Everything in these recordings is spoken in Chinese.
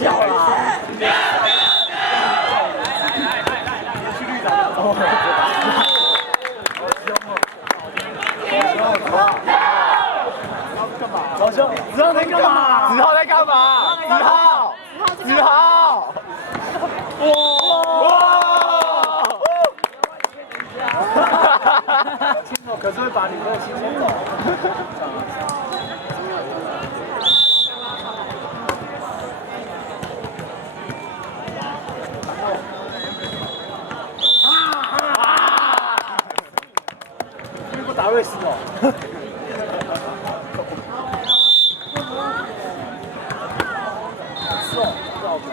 脚啦！老兄，子浩在干嘛？子浩在干嘛？子浩！哇！可是会把女朋友亲牵走。达瑞斯哦，是哦，是澳洲。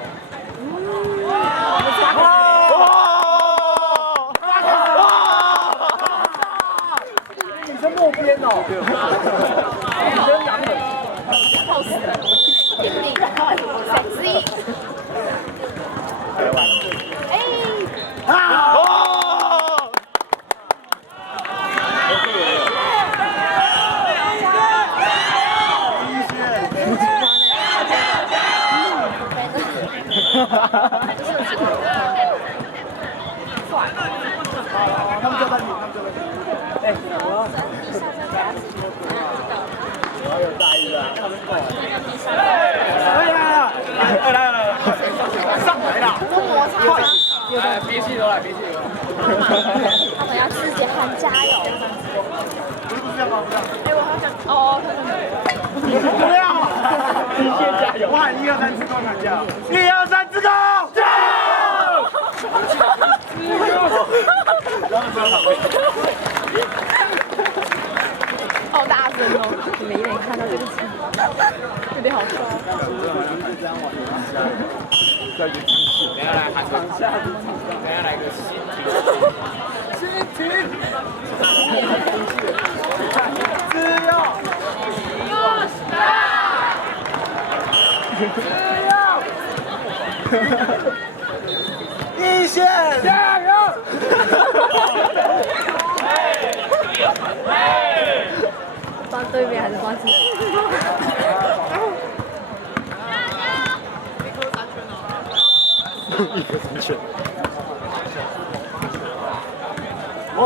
你是末边哦，你是杨本。好死了，点力，sexy。他们就在你，哎，我要有大意了，他们过来，上来了，都摩擦，憋气了，憋气了。他们要自己喊加油。不是这样吗？哎，我好想，哦，不要，你先加油！哇，1、2、3，自贡喊加油！1、2、3，自贡！加油！好大声哦！你们一点看到这个情况，有点好笑。再一个惊喜，等下来喊个，等下来个心停，只要一线加油！抓对面还是抓自己？一个三圈。哦。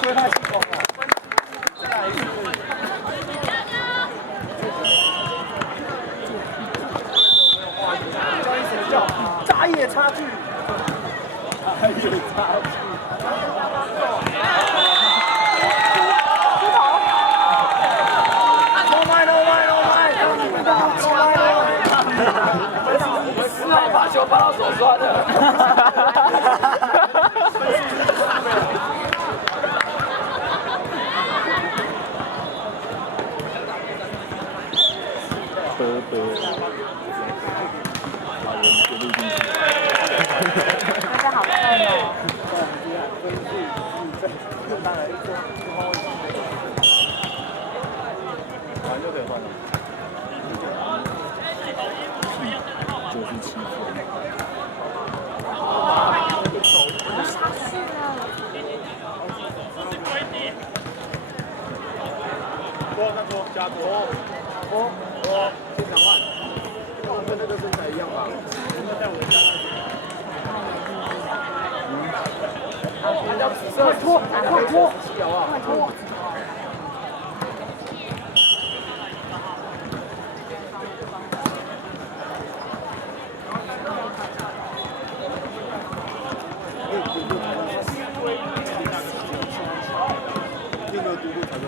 所以他进攻了。再来一次。叫一声叫扎野差距。扎野差距。把球放到手抓的。大家好看哦。又得换了。97分。加多，现场换，跟我们那个身材一样吧？在我的家快拖，快拖，快拖！你有没有读过传统？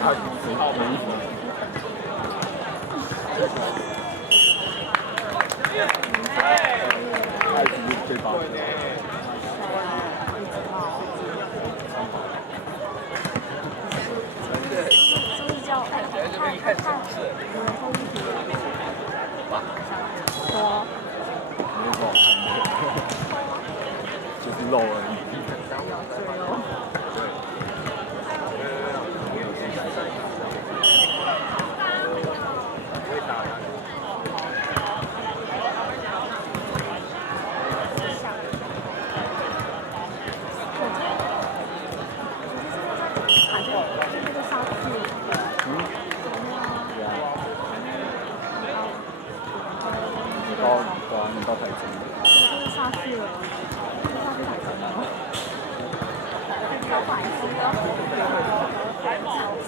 看谁没衣服。太直接对吧？宗教看，说。没什么好看的，就是肉而已。能到台中。就是下去了，下去台中了。超白痴的，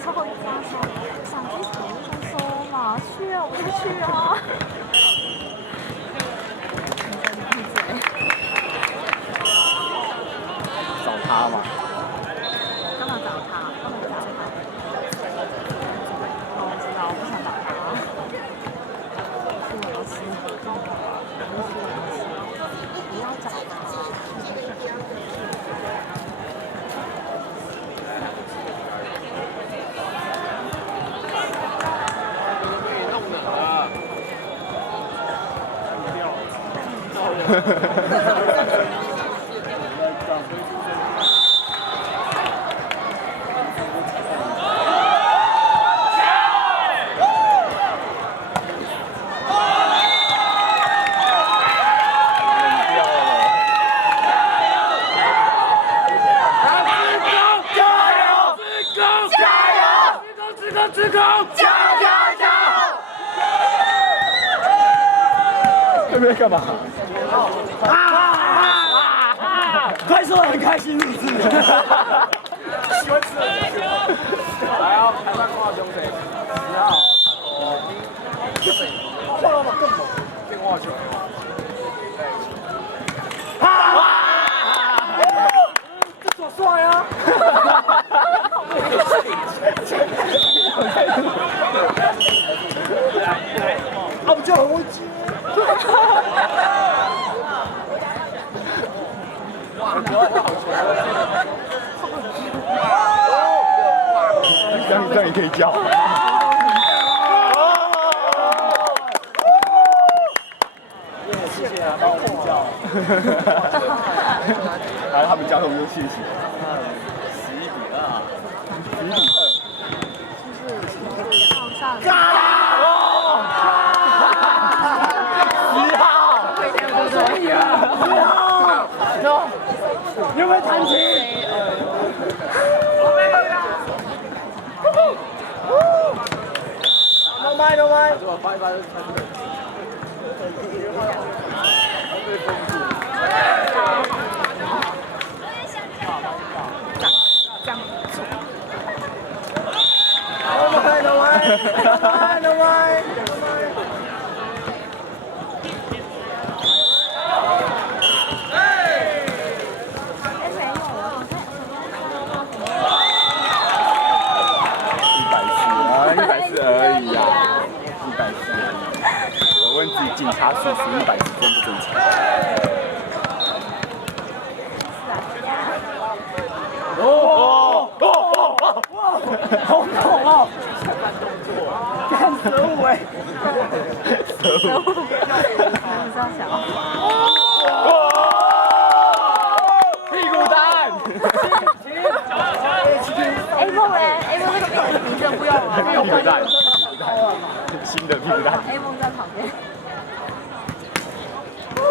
超会发烧，想去体育生说嘛，去啊，我就去啊。你闭嘴。找他嘛。干嘛找他？干嘛找他？哦，我知道，我不想找他。是我要吃，不要找他。志工，加油！这边干嘛？快说很开心是不是？喜欢吃。来哦，台湾挂兄弟，你好。换了嘛更猛，变化球。这多帅啊！他们就很会接。这样也可以叫。谢谢啊，帮我们叫。然后他们叫，我们就谢谢。11-2。就是上上。10号。可以啊！10号。你有没有弹琴？No mind, no mind。No mind。140而已呀，140。我问自己，警察叔叔140正不正常？好恐哦！干蛇舞哎！蛇舞，你这样想？屁股蛋。A 梦嘞 ，A 梦那个名字不用了，屁股蛋，新的屁股蛋。A 梦在旁边。不，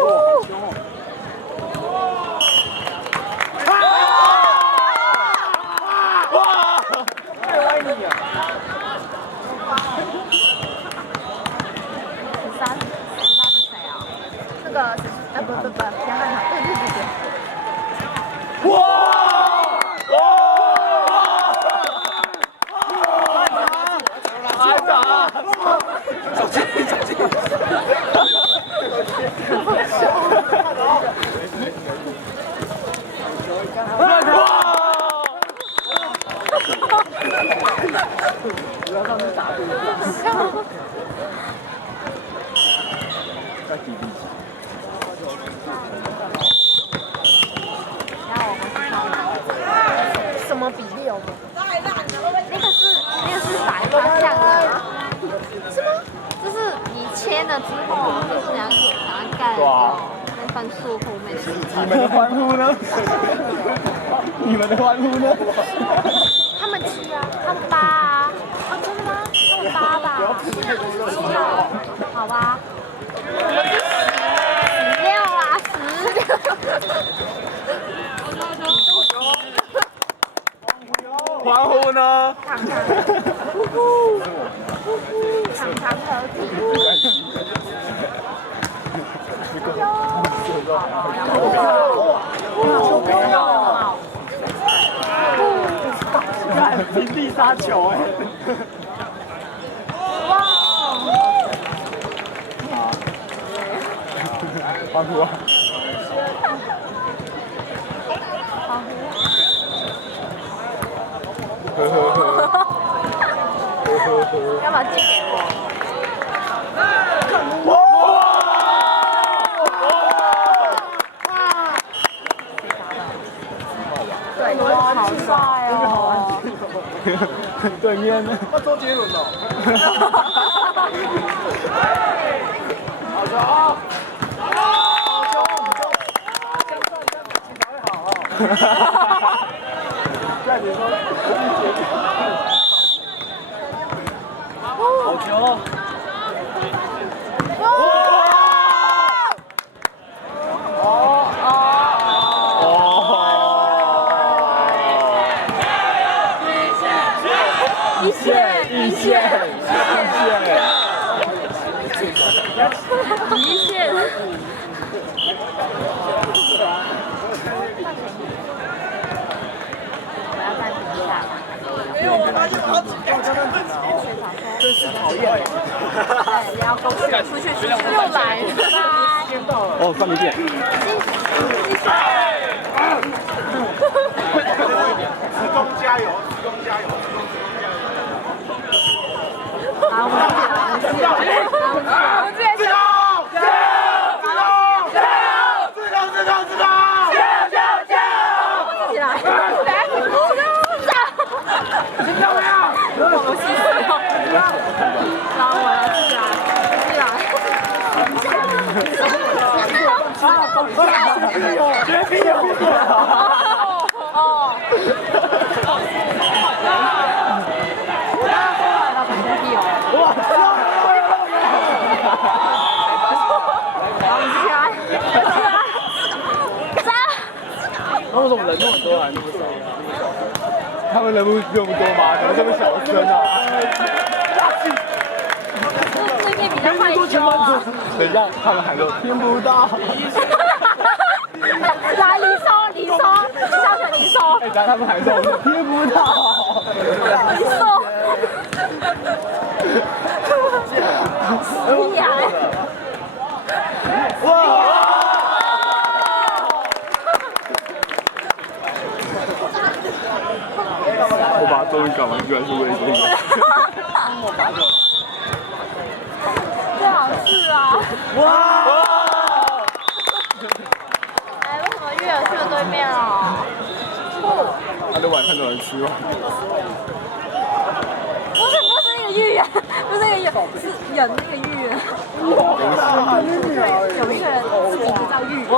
田汉堂，对。哇！班长，小心！不要让你打对了。在底地。什么比例哦？那个是打麻将的，是吗？就是你签了之后，就是你要把它盖掉，那分数后面。你们的欢呼呢？你们的欢呼呢？他们7啊，他们8啊。哦，真的吗？他们8吧？是啊，是7啊。好吧。我们是16啊，16。欢呼呢？长合体。是过平地杀球哎！欢呼！要把寄给我。对，哇，好帅哦！对面呢？那周杰伦哦。好球！在你说，好球！一线，一线。没有，我发现好紧张，真是讨厌。对，然后狗血出去又来了，哦，上一遍。职工加油，职工加油！好，我们自己来，已经漂亮！我们牺牲了，然后我要自己来，绝逼有！哦。那为什么人那么多啊？那么少？他们人不这么多吗？怎么这么小声啊？对面比较害羞啊。等一下，他们喊说听不到。来，你说，小雪你说。哎，等下他们喊说我说听不到。你说。厉害。哇！我把终于搞完，居然是卫生的。最好是啊。哇！哎，为什么玉儿去了对面了？他的晚餐都能吃完。不是那个玉啊，不是那个玉，是忍那个玉啊。有一个人名字叫玉。我。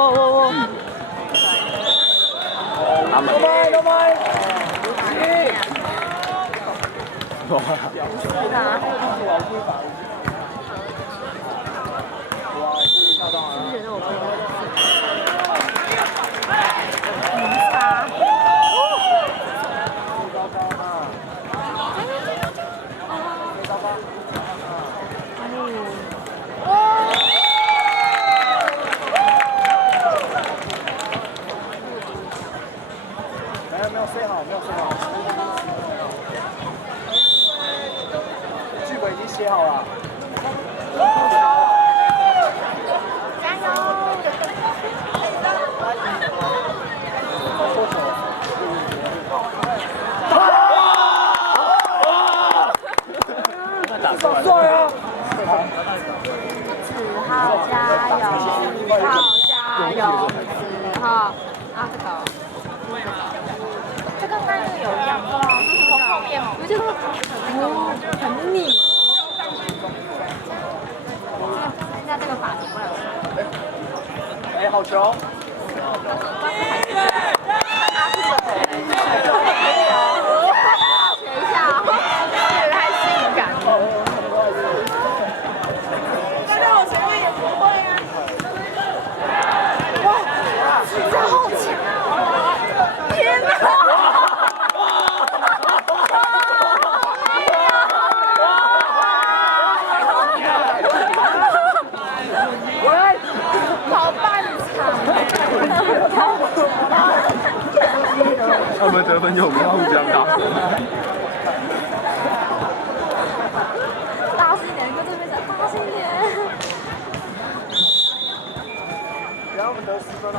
他们。啊。觉得我不会。没有 say 好，剧本已经写好了。加油！好帅啊！4号加油！4号加油！4号啊，这个跟那个有一样，就是从后面，我觉得很腻。现在这个发型我有。哎，好球！学一下，太性感了。站在我前面也不会啊。哇，在后墙。天哪！跑他们得分就不要互相打。大声一点，跟这边讲大声一点。然后我们得10分了。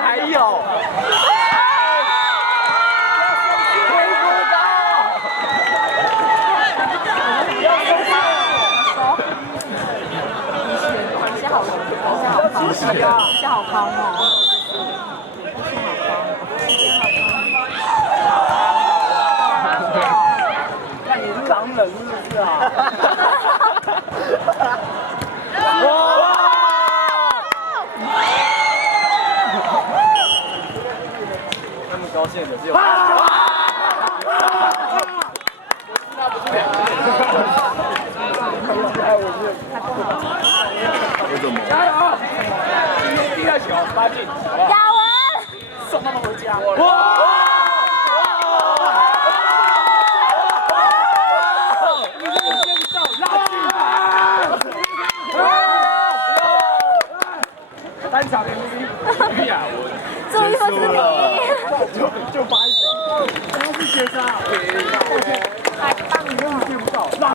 还有。一下好高哦。那你是狼人是不是啊？那么高兴的就。为什么？加油！第2球拉进，好不好？亚文，送他们回家。单场 MVP， 亚文，终于分是你。就罚1球，真是绝杀！抱歉，太棒了。接不到。